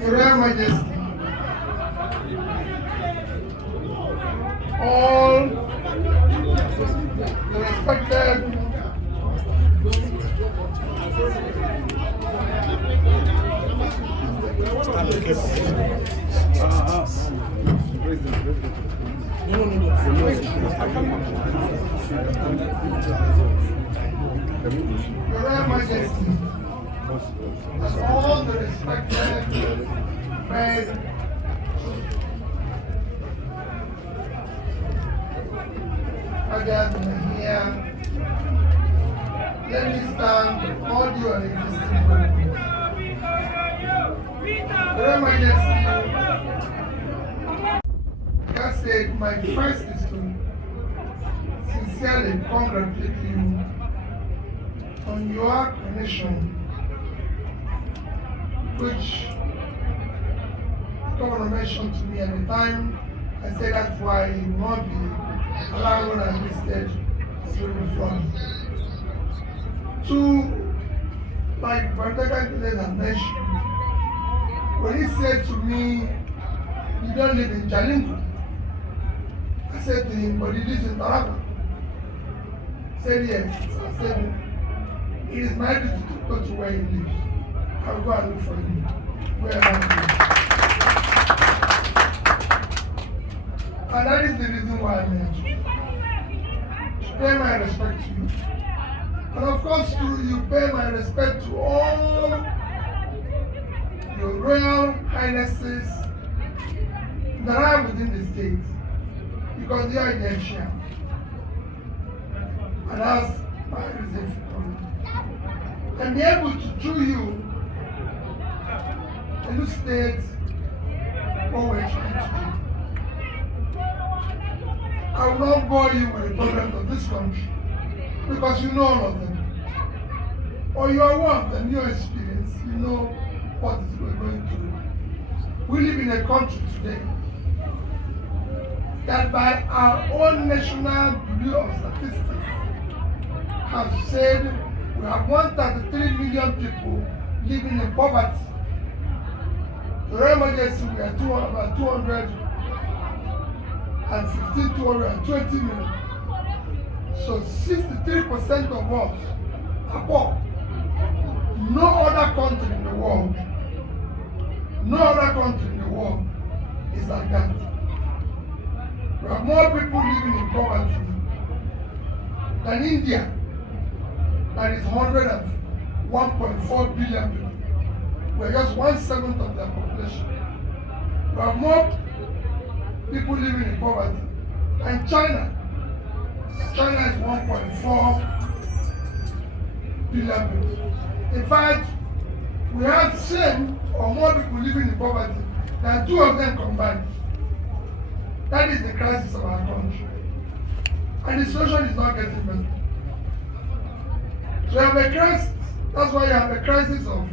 Your Royal Majesty, all the respected Your Royal Majesty, and all the respected men fathers here, let me stand all you are existing people. Your Royal Majesty, I said my first is to sincerely congratulate you on your coronation, which Governor mentioned to me at the time. I said that's why he will not be allowed and listed through the flood. To, like Bartaka had mentioned, when he said to me, you don't live in Jalingo, I said to him, but he lives in Taraba. He said yes. I said, it is my duty to go to where he lives. I will go and look for him. Where am I? And that is the reason why I'm here. To pay my respect to you. And of course, you pay my respect to all your royal highnesses that are within the state. Because they are their share. And that's my reason for coming. And be able to, through you, elucidate what we're trying to do. I will not bore you with the problems of this country because you know all of them. Or you are one of them, your experience, you know what is we're going through. We live in a country today that by our own National Bureau of Statistics have said we have 133 million people living in poverty. The Royal Majesty, we are about 220 million. So 63% of us are poor. No other country in the world, is like that. We have more people living in poverty than India, that is 101.4 billion people. We are just 1/7 of their population. We have more people living in poverty than China. China is 1.4 billion people. In fact, we have same or more people living in poverty than two of them combined. That is the crisis of our country. And the solution is not getting better. So you have a crisis. That's why you have a crisis of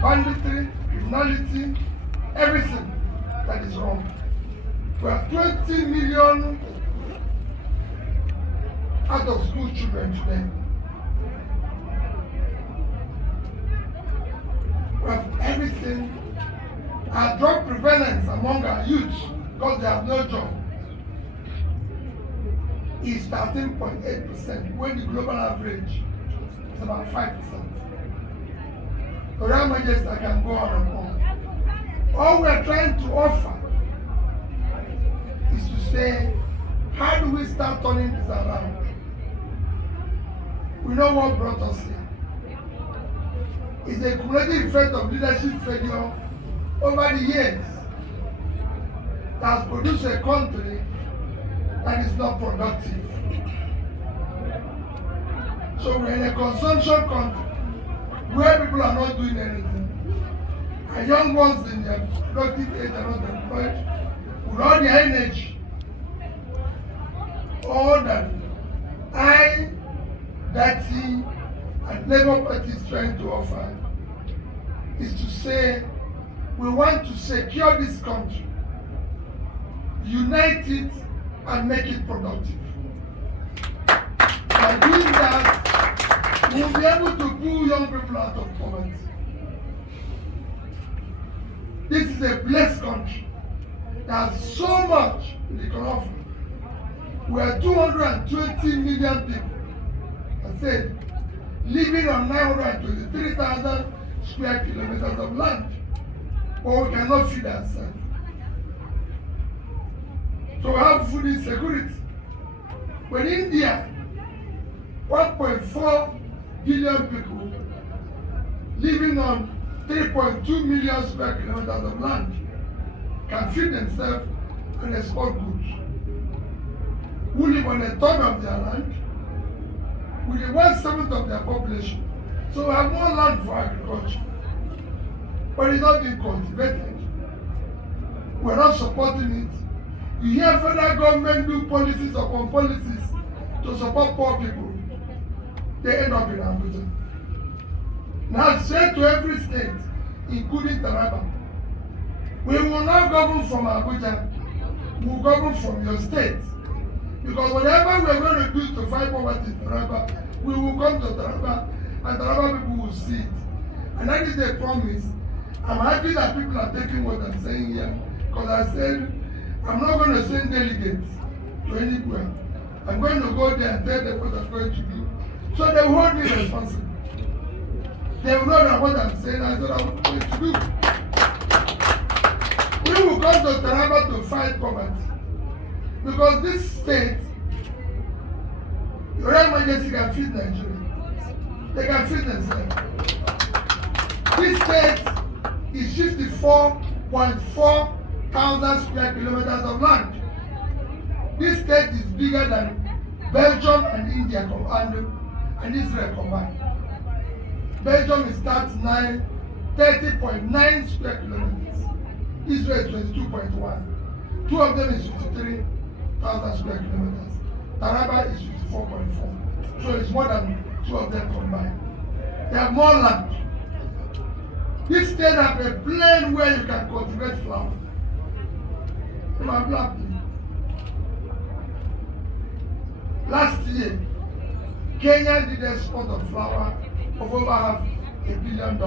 banditry, criminality, everything that is wrong. We have 20 million out of school children today. We have everything. Our drug prevalence among our youth, because they have no job, is 13.8%, when the global average is about 5%. Your Royal Majesty, I can go on and on. All we are trying to offer is to say, how do we start turning this around? We know what brought us here. It's a cumulative effect of leadership failure over the years that has produced a country that is not productive. So we're in a consumption country where people are not doing anything. And young ones in their productive age are not employed with all their energy. All that I, dirty, and Labour Party is trying to offer is to say we want to secure this country, unite it, and make it productive. By doing that, we'll be able to pull young people out of poverty. This is a blessed country. There's so much they can offer. We are 220 million people, I said, living on 923,000 square kilometers of land, but we cannot feed ourselves. So we have food insecurity. When India, 1.4 billion people living on 3.2 million square kilometers of land can feed themselves and export goods, who live on a third of their land, with a 1/7 of their population. So we have more land for agriculture, but it's not being cultivated. We're not supporting it. You hear federal government do policies upon policies to support poor people. They end up in Abuja. Now say to every state, including Taraba, we will not govern from Abuja, we will govern from your state. Because whatever we are going to do to fight poverty in Taraba, we will come to Taraba and Taraba people will see it. And that is a promise. I'm happy that people are taking what I'm saying here, because I said I'm not going to send delegates to anywhere. I'm going to go there and tell them what I'm going to do. So they will hold me responsible. They will know that what I'm saying is what I'm going to do. We will come to Taraba to fight poverty. Because this state, your emergency can feed Nigeria. They can feed themselves. This state is 54.4 thousand square kilometers of land. This state is bigger than Belgium and India and Israel combined. Belgium is 30.9 square kilometers. Israel is 22.1. Two of them is 53,000 square kilometers. Taraba is 54.4. So it's more than two of them combined. They have more land. This state has a plain where you can cultivate flower. In my black people. Last year, Kenya did export of flour of over $500 million.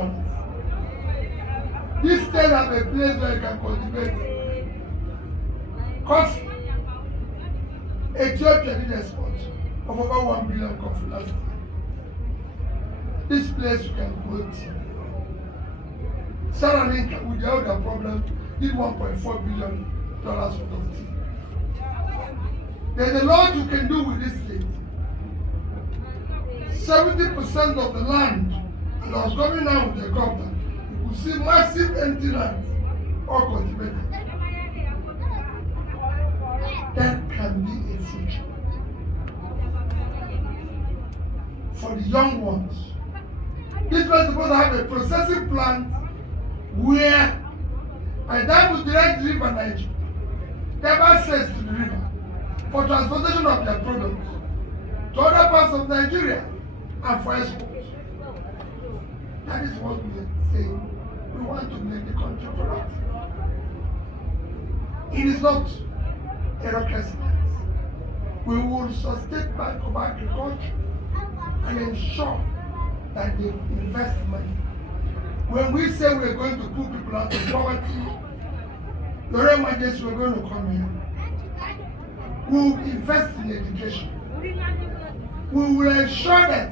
This state has a place where you can cultivate coffee. Ethiopia did export of over 1 billion coffee last year. This place you can go to. Sierra Leone, with the other problem, did $1.4 billion worth of tea. There's a lot you can do with this state. 70% of the land, and I was coming down with the governor, you could see massive empty land, all cultivated. That can be a future for the young ones. This was supposed to have a processing plant where by the time we direct the river Niger, they have access to the river for transportation of their products to other parts of Nigeria and for export. That is what we are saying. We want to make the country productive. It is not a rocket science. We will sustain Bank of Agriculture and ensure that they invest money. When we say we are going to put people out of poverty, your emergency, we are going to come here. We will invest in education. We will ensure that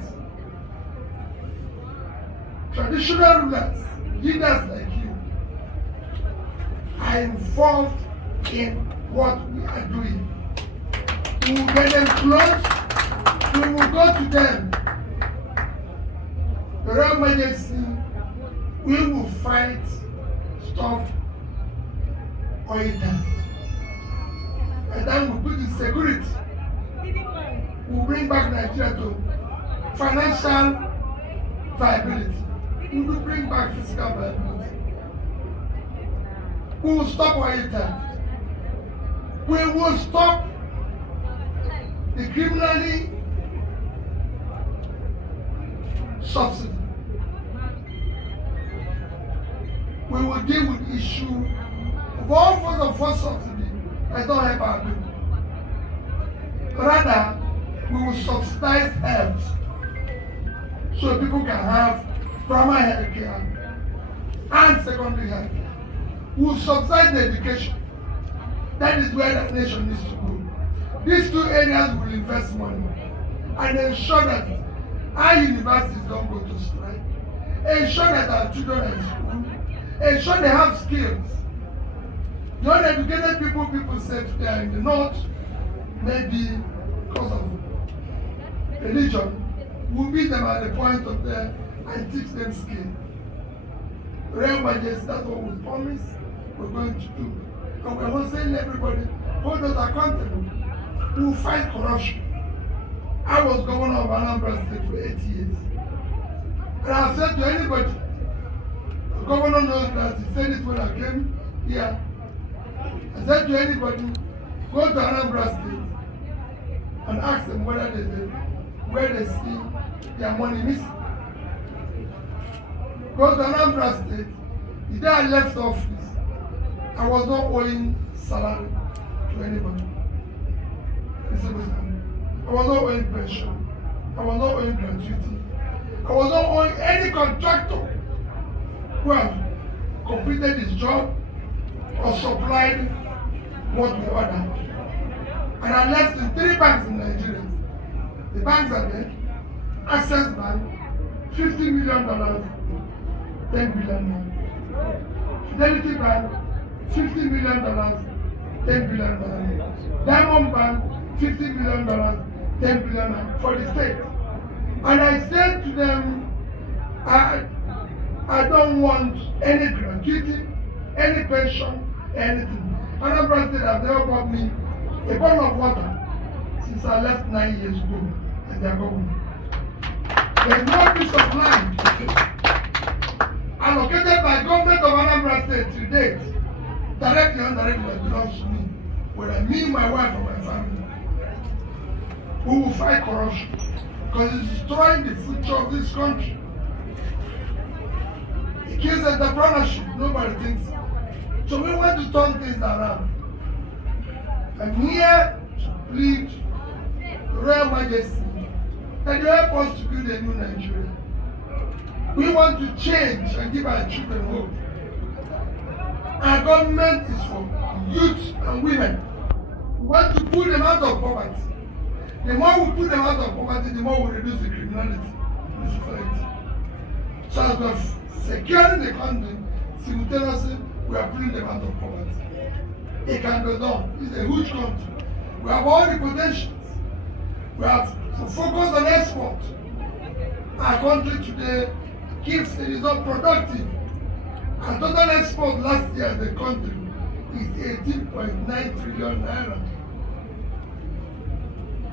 traditional rulers, leaders like you, are involved in what we are doing. We will get them close. We will go to them. Your emergency, we will fight, stop oil theft. And then we'll put in security. We'll bring back Nigeria to financial viability. We will bring back physical viability. We will stop oil theft. We will stop the criminally subsidy. We will deal with the issue of all forms of forced subsidy that don't help our people. Rather, we will subsidize health so people can have primary health care and secondary health care. will subsidize the education. That is where the nation needs to go. These two areas will invest money and ensure that our universities don't go to strike, ensure that our children are in school, ensure they have skills. The uneducated people say they are in the north, maybe because of religion, will meet them at the point of there and teach them skill. Real Majesty, that's what we promise we're going to do. And we're also saying everybody, hold us accountable. We will fight corruption. I was governor of Anambra State for 8 years. And I said to anybody, the governor knows that, he said it when I came here. I said to anybody, go to Anambra State and ask them where they see their money missing. Go to Anambra State. The day I left office, I was not owing salary to anybody. I was not owing pension. I was not owing gratuity. I was not owing any contractor who had completed his job or supplied what we ordered. And I left in 3 banks in Nigeria. The banks are there. Access Bank, $50 million, 10 billion. Fidelity Bank, $50 million, 10 billion. Diamond Bank, $50 million, 10 billion for the state. And I said to them, I don't want any gratuity, any pension, anything. Anambra State has never bought me a bottle of water since I left 9 years ago as their governor. There is no piece of land allocated by government of Anambra State to date, directly or indirectly, that belongs to me, whether me, my wife, or my family. We will fight corruption because it's destroying the future of this country. It kills entrepreneurship, nobody thinks so. So we want to turn things around. I'm here to plead Royal Majesty that you help us to build a new Nigeria. We want to change and give our children hope. Our government is for youth and women. We want to pull them out of poverty. The more we put them out of poverty, the more we reduce the criminality in the society. So as we're securing the country, simultaneously we are pulling them out of poverty. It can be done. It's a huge country. We have all the potentials. We have to focus on export. Our country today it is not productive. Our total export last year as a country is 18.9 trillion naira.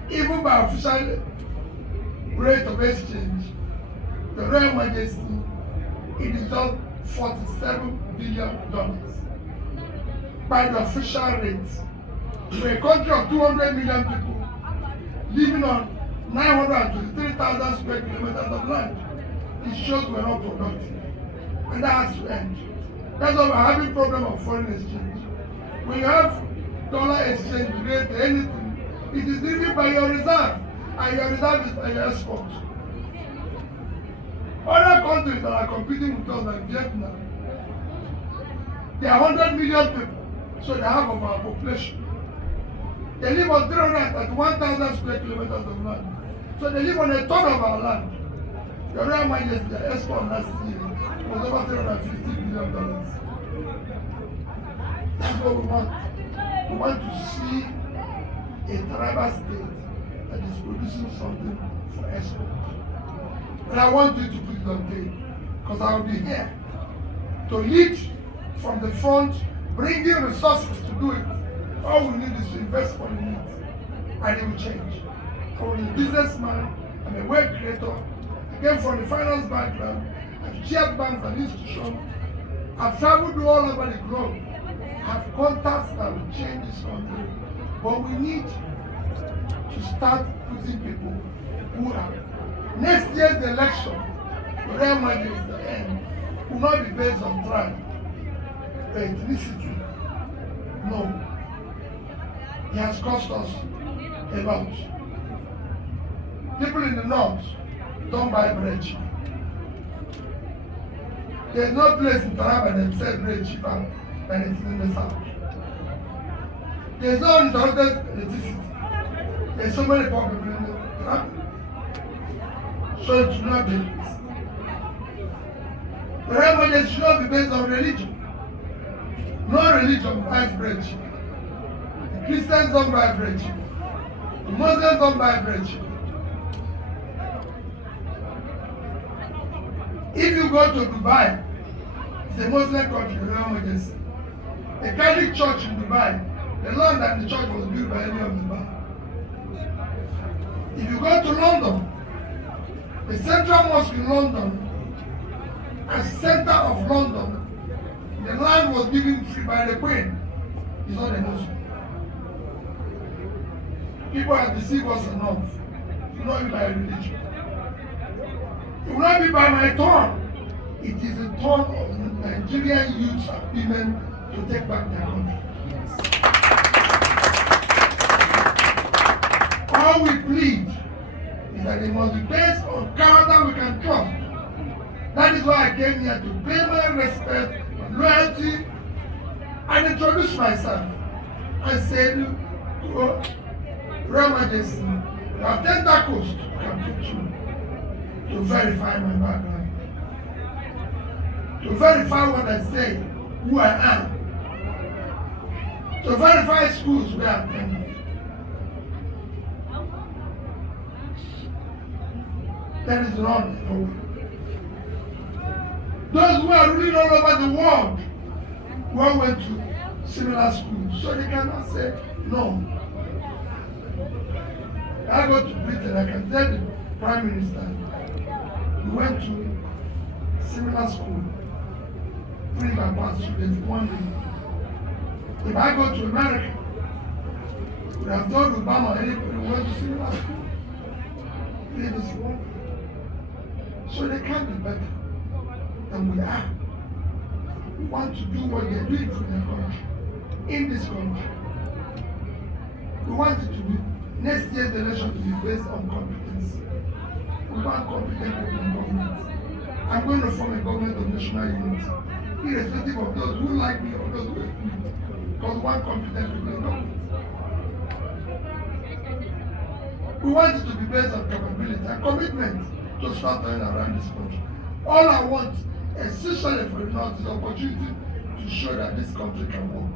Even by official rate of exchange, the Royal Majesty, it is just $47 billion. By the official rate, for a country of 200 million people living on 923,000 square kilometers of land, it shows we're not productive. And that has to end. That's why we're having problem of foreign exchange. When you have dollar exchange rate, anything, it is driven by your reserve, and your reserve is by your export. Other countries that are competing with us, like Vietnam, they are 100 million people, so they have of our population. They live on 331,000 square kilometers of land. So they live on a third of our land. The Royal Majesty, the export last year was over $350 billion. That's what we want. We want to see a Taraba state that is producing something for export. And I want you to put it on tape, because I will be here to lead from the front, bringing resources to do it. All we need is to invest money in it, and it will change. I'm a businessman, I'm a wealth creator. I came from the finance background. I've chaired banks and institutions. I've traveled all over the globe. I have contacts that will change this country. But we need to start putting people who are. Next year's election, the Royal Majesty end, will not be based on tribe, ethnicity. No. It has cost us a lot. People in the north don't buy bread cheap. There's no place in Taraba that sells bread cheaper than it is in the south. There's no uninterrupted electricity. There's so many poor people in the country. So it should not be based. The emergency should not be based on religion. No religion buys bread cheap. The Christians don't buy bread cheap. The Muslims don't buy bread cheap. If you go to Dubai, it's a Muslim country, no emergency. A Catholic church in Dubai, the land and the church was built by any of Dubai. If you go to London, the central mosque in London, as center of London, the land was given free by the Queen. It's not a Muslim. People have deceived us enough. It will not be by religion. It will not be by my turn. It is the turn of Nigerian youths and women to take back their country. All we plead is that it must be based on character we can trust. That is why I came here to pay my respect, loyalty, and introduce myself. I said to Royal Majesty, you have tentacles to come to verify my background, to verify what I say, who I am, to verify schools where I attended. That is wrong for those who are ruling all over the world who all went to similar schools, so they cannot say no. I go to Britain, I can tell the Prime Minister, we went to similar school, bring my past students one day. If I go to America, we have told Obama anybody who went to similar school, leave us alone. So they can be better than we are. We want to do what they're doing for their country, in this country. We want it to be, next year's election to be based on competence. We want competent people in government. I'm going to form a government of national unity, irrespective of those who like me or those who hate me, because we want competent people in government. We want it to be based on capability and commitment to start turning around this country. All I want, especially for the North, is opportunity to show that this country can work.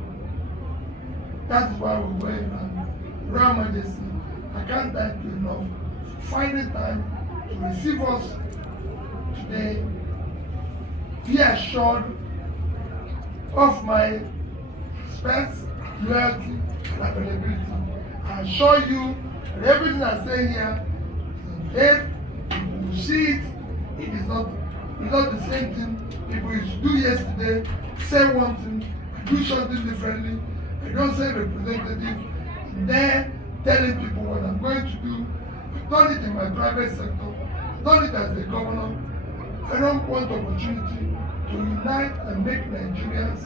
That is why we're going around. Royal Majesty, I can't thank you enough for finding time to receive us today. Be assured of my respect, loyalty, and availability. I assure you that everything I say here is okay. You see it. It is not the same thing people used to do yesterday. Say one thing, do something differently. I don't say representative there telling people what I'm going to do. I've done it in my private sector. I've done it as a governor. I don't want opportunity to unite and make Nigerians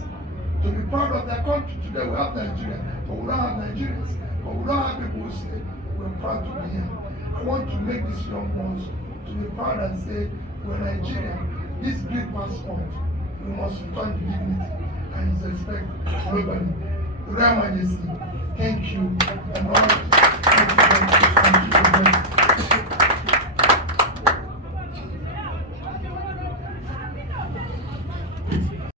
to be proud of their country. Today we have Nigeria, but we don't have Nigerians. But we don't have people who say we're proud to be here. I want to make these young ones to be proud and say, we're Nigerian. This great passport, we must return dignity and its respect globally. Royal Majesty, thank you and all. Thank you.